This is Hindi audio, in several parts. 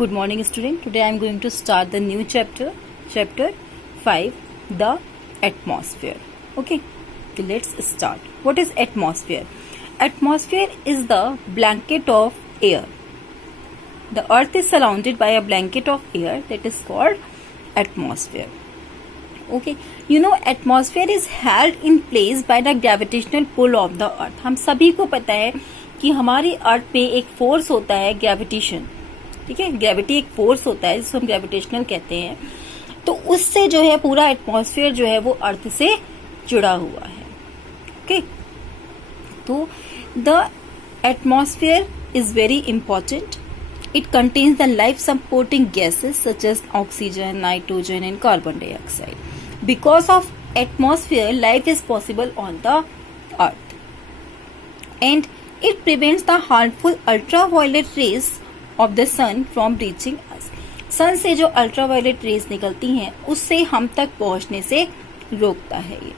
Good morning, student. Today I am going to start the new chapter 5, the atmosphere. Okay, so let's start. What is atmosphere? Atmosphere is the blanket of air. The earth is surrounded by a blanket of air that is called atmosphere. Okay, you know atmosphere is held in place by the gravitational pull of the earth. हम सभी को पता है कि हमारी अर्थ पे एक फोर्स होता है ग्रेविटेशन. ठीक है, ग्रेविटी एक फोर्स होता है जिसको हम ग्रेविटेशनल कहते हैं. तो उससे जो है पूरा एटमॉस्फेयर जो है वो अर्थ से जुड़ा हुआ है. ओके, तो the atmosphere is very important. It contains the life supporting gases such as oxygen, nitrogen and carbon dioxide. Because of atmosphere life is possible on the earth and it prevents the harmful ultraviolet rays of the sun from reaching us. सन से जो अल्ट्रावायलेट रेज निकलती हैं उससे हम तक पहुंचने से रोकता है ये.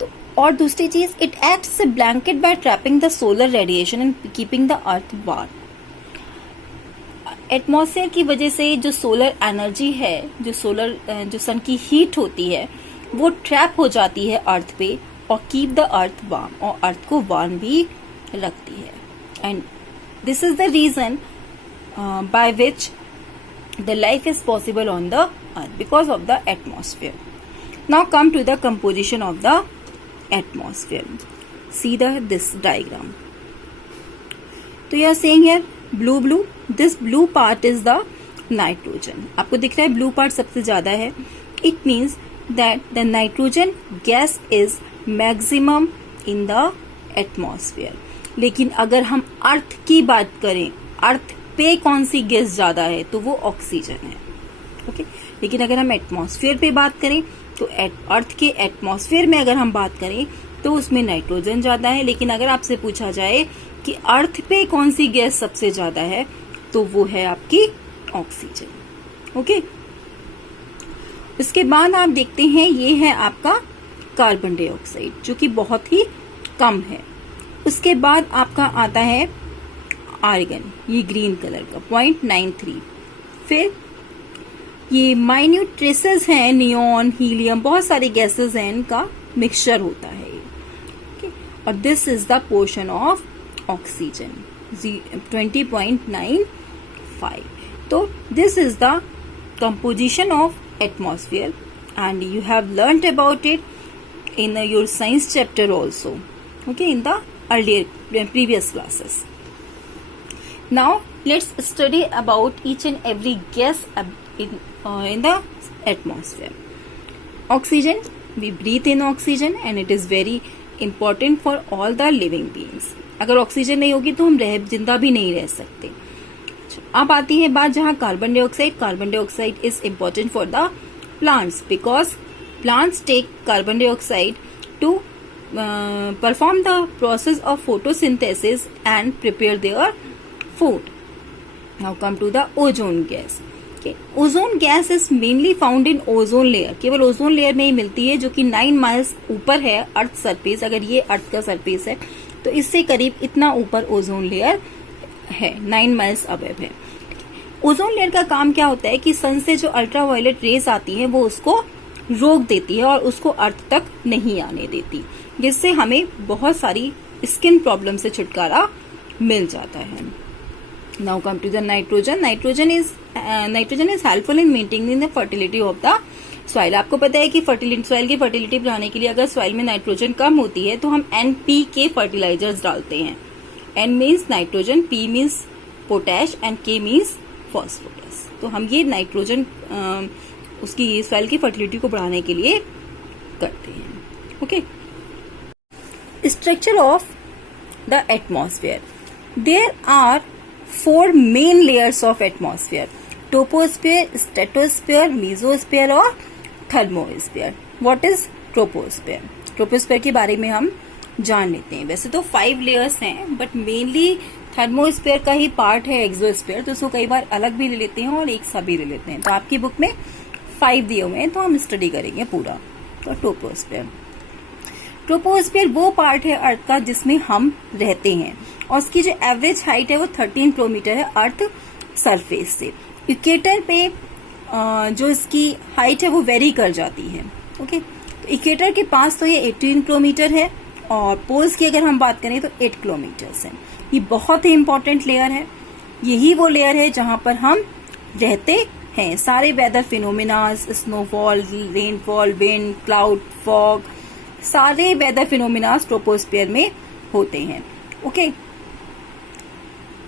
तो और दूसरी चीज, it acts a blanket by trapping the solar radiation and keeping the earth warm. Atmosphere की वजह से जो सोलर एनर्जी है, जो सन की हीट होती है वो ट्रैप हो जाती है अर्थ पे और कीप द अर्थ वार्म, और अर्थ को वार्म भी रखती है. And this is the reason by which the life is possible on the earth because of the atmosphere. Now come to the composition of the atmosphere. See this diagram. तो you are seeing here blue. This blue part is the nitrogen. आपको दिख रहा है ब्लू पार्ट सबसे ज्यादा है. It means that the nitrogen gas is maximum in the atmosphere. लेकिन अगर हम अर्थ की बात करें, अर्थ पे कौन सी गैस ज्यादा है, तो वो ऑक्सीजन है. ओके, लेकिन अगर हम एटमॉस्फेयर पे बात करें तो अर्थ के एटमॉस्फेयर में अगर हम बात करें तो उसमें नाइट्रोजन ज्यादा है. लेकिन अगर आपसे पूछा जाए कि अर्थ पे कौन सी गैस सबसे ज्यादा है तो वो है आपकी ऑक्सीजन. ओके, इसके बाद आप देखते हैं ये है आपका कार्बन डाइऑक्साइड जो कि बहुत ही कम है. उसके बाद आपका आता है आर्गन, ये ग्रीन कलर का 0.93. फिर ये माइन्यूट ट्रेसेस हैं, नियॉन, हीलियम, बहुत सारी गैसेस हैं, इनका मिक्सचर होता है ये. okay? और this is the portion of oxygen 20.95. तो this is the composition of atmosphere and you have learned about it in your science chapter also, okay, in the earlier previous classes. Now let's study about each and every gas in the atmosphere. Oxygen, we breathe in oxygen and it is very important for all the living beings. अगर ऑक्सीजन नहीं होगी तो हम जिंदा भी नहीं रह सकते. अब आती है बात जहाँ carbon dioxide. Carbon dioxide is important for the plants because plants take carbon dioxide to perform the process of photosynthesis and prepare their food. Now come to the ozone gas. Okay. Ozone gas is mainly found in ozone layer. केवल ओजोन लेयर में ही मिलती है जो कि 9 माइल्स ऊपर है अर्थ सरफेस. अगर ये अर्थ का सरफेस है तो इससे करीब इतना ऊपर ओजोन लेयर है, 9 माइल्स अबव है. ओजोन लेयर का काम क्या होता है कि सन से जो अल्ट्रावायलेट रेज आती है वो उसको रोक देती है और उसको अर्थ तक नहीं आने देती, जिससे हमें बहुत सारी स्किन प्रॉब्लम से छुटकारा मिल जाता है. Now come to the nitrogen. Nitrogen is helpful in maintaining the fertility of the soil. आपको पता है कि सॉइल की फर्टिलिटी बढ़ाने के लिए अगर सॉइल में नाइट्रोजन कम होती है तो हम NPK फर्टिलाइजर्स डालते हैं. N means nitrogen, P means potash and K means phosphorus. तो हम ये नाइट्रोजन उसकी सॉइल की फर्टिलिटी को बढ़ाने के लिए करते हैं. Okay, structure of the atmosphere. There are 4 main layers of atmosphere: troposphere, stratosphere, mesosphere और thermosphere. What is troposphere? Troposphere के बारे में हम जान लेते हैं. वैसे तो 5 लेयर्स हैं बट मेनली थर्मोस्फेयर का ही पार्ट है एक्सोस्फेयर, तो उसको कई बार अलग भी ले लेते हैं और एक साथ भी ले लेते हैं. तो आपकी बुक में 5 दिए हुए हैं तो हम स्टडी करेंगे पूरा. तो ट्रोपोस्फेयर वो पार्ट है अर्थ का जिसमें हम रहते हैं और उसकी जो एवरेज हाइट है वो 13 किलोमीटर है. अर्थ सरफेस से। इक्वेटर पे जो इसकी हाइट है वो वेरी कर जाती है। ओके, तो इक्वेटर के पास तो ये 18 किलोमीटर है और पोल्स की अगर हम बात करें तो 8 किलोमीटर्स है। ये बहुत ही इंपॉर्टेंट लेयर है। यही वो लेयर है जहां पर हम रहते हैं। सारे weather phenomenas, snowfall, rainfall, wind, cloud, fog, सारे वेदर फिनोमिनाज ट्रोपोस्फियर में होते हैं। Okay,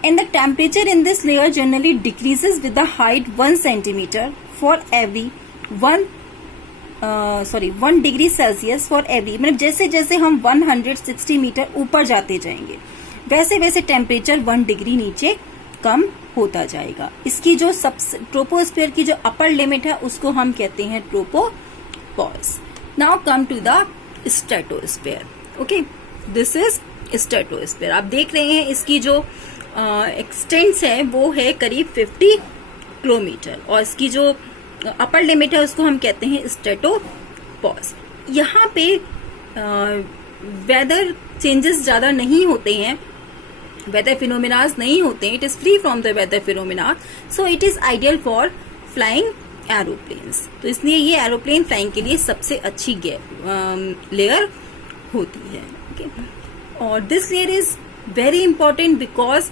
and the temperature in this layer generally decreases with the height 1 centimeter for every 1 degree Celsius for every, मतलब जैसे जैसे हम 160 मीटर ऊपर जाते जाएंगे वैसे वैसे टेम्परेचर 1 डिग्री नीचे कम होता जाएगा। इसकी जो सबसे ट्रोपोस्फियर की जो अपर लिमिट है उसको हम कहते हैं tropopause. Now come to the stratosphere. Okay, this is stratosphere. आप देख रहे हैं इसकी जो एक्सटेंस है वो है करीब 50 किलोमीटर और इसकी जो अपर लिमिट है उसको हम कहते हैं स्ट्रेटोपॉज। यहाँ पे वेदर चेंजेस ज्यादा नहीं होते हैं, वेदर फिनोमिनाज नहीं होते हैं। It is free from the weather phenomena, so it is ideal for flying aeroplanes. तो इसलिए ये एरोप्लेन फ्लाइंग के लिए सबसे अच्छी लेयर होती है। okay? और this layer is very important because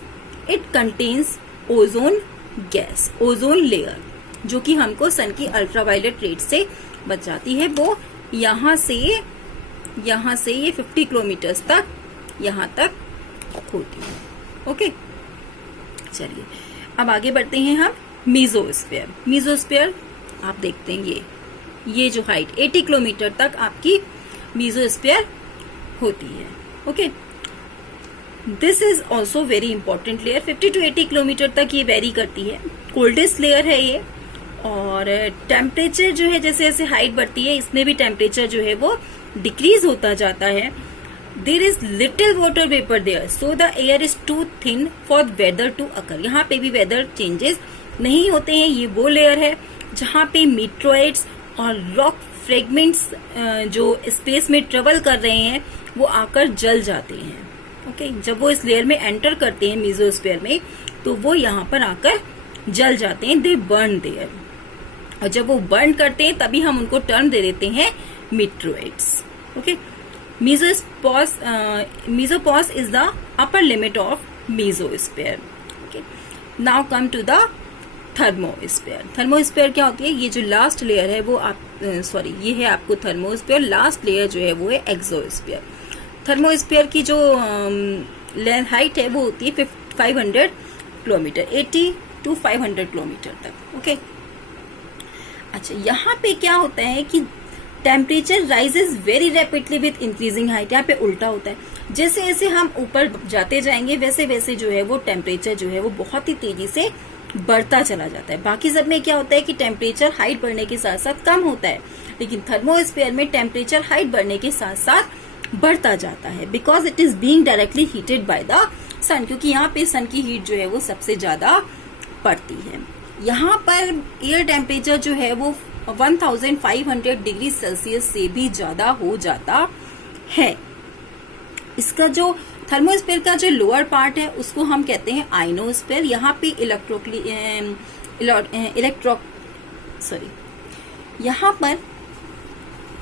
it contains ozone gas. Ozone layer जो कि हमको सन की अल्ट्रावायलेट रेट से बचाती है, वो यहाँ से ये 50 किलोमीटर तक यहाँ तक होती है। ओके, चलिए अब आगे बढ़ते हैं हम मीजोस्फीयर। मीजोस्फीयर आप देखते हैं ये जो हाइट 80 किलोमीटर तक आपकी मीजोस्फीयर होती है। Okay, this is also very important layer. 50 to 80 kilometre तक ये वेरी करती है। कोल्डेस्ट लेयर है ये और टेम्परेचर जो है जैसे जैसे हाइट बढ़ती है इसमें भी टेम्परेचर जो है वो डिक्रीज होता जाता है। There is little water vapour there, so the air is too thin for weather to occur. यहाँ पे भी वेदर चेंजेस नहीं होते हैं। ये वो लेयर है जहाँ पे मीट्रोइड्स और रॉक फ्रेगमेंट्स जो स्पेस में ट्रेवल कर रहे हैं वो आकर जल जाते हैं। ओके, जब वो इस लेयर में एंटर करते हैं मीजोस्फीयर में तो वो यहाँ पर आकर जल जाते हैं। दे बर्न देयर, और जब वो बर्न करते हैं तभी हम उनको टर्म दे देते हैं meteoroids. Okay, mesopause is the upper limit of mesosphere. Okay, now come to the thermosphere. Thermosphere क्या होती है? ये जो लास्ट लेयर है वो ये है आपको थर्मोस्फीयर। लास्ट लेयर जो है वो है एक्सोस्फीयर। थर्मोस्फीयर की जो हाइट है वो होती है 500 किलोमीटर, 80 to 500 किलोमीटर तक। ओके, अच्छा यहाँ पे क्या होता है कि temperature rises very rapidly with increasing height. यहाँ पे उल्टा होता है, जैसे जैसे हम ऊपर जाते जाएंगे वैसे वैसे जो है वो टेम्परेचर जो है वो बहुत ही तेजी से बढ़ता चला जाता है। बाकी सब में क्या होता है कि टेम्परेचर हाइट बढ़ने के साथ साथ कम होता है, लेकिन थर्मोस्फीयर में टेम्परेचर हाइट बढ़ने के साथ साथ बढ़ता जाता है because it is being directly heated by the sun, क्योंकि यहाँ पे सन की हीट जो है वो सबसे ज्यादा पड़ती है। यहाँ पर एयर टेम्परेचर जो है वो 1500 डिग्री सेल्सियस से भी ज्यादा हो जाता है। इसका जो थर्मोस्फीयर का जो लोअर पार्ट है उसको हम कहते हैं आइनोस्फीयर। यहाँ पे यहाँ पर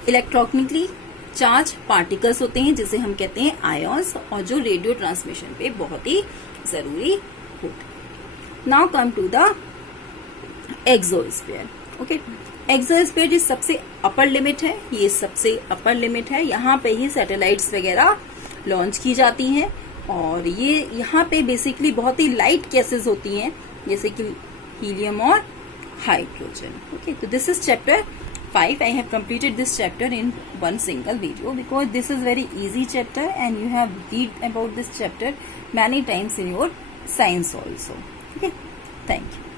इलेक्ट्रॉनिकली चार्ज पार्टिकल्स होते हैं जिसे हम कहते हैं आयॉन्स, और जो रेडियो ट्रांसमिशन पे बहुत ही जरूरी होते हैं। Now come to the exosphere. Okay, exosphere जो सबसे अपर लिमिट है, ये सबसे अपर लिमिट है। यहाँ पे ही सैटेलाइट्स वगैरह लॉन्च की जाती हैं और ये यहाँ पे बेसिकली बहुत ही लाइट गैसेस होती हैं जैसे कि हीलियम और हाइड्रोजन। ओके, तो this is chapter 5. I have completed this chapter in one single video because this is very easy chapter and you have read about this chapter many times in your science also. Okay, thank you.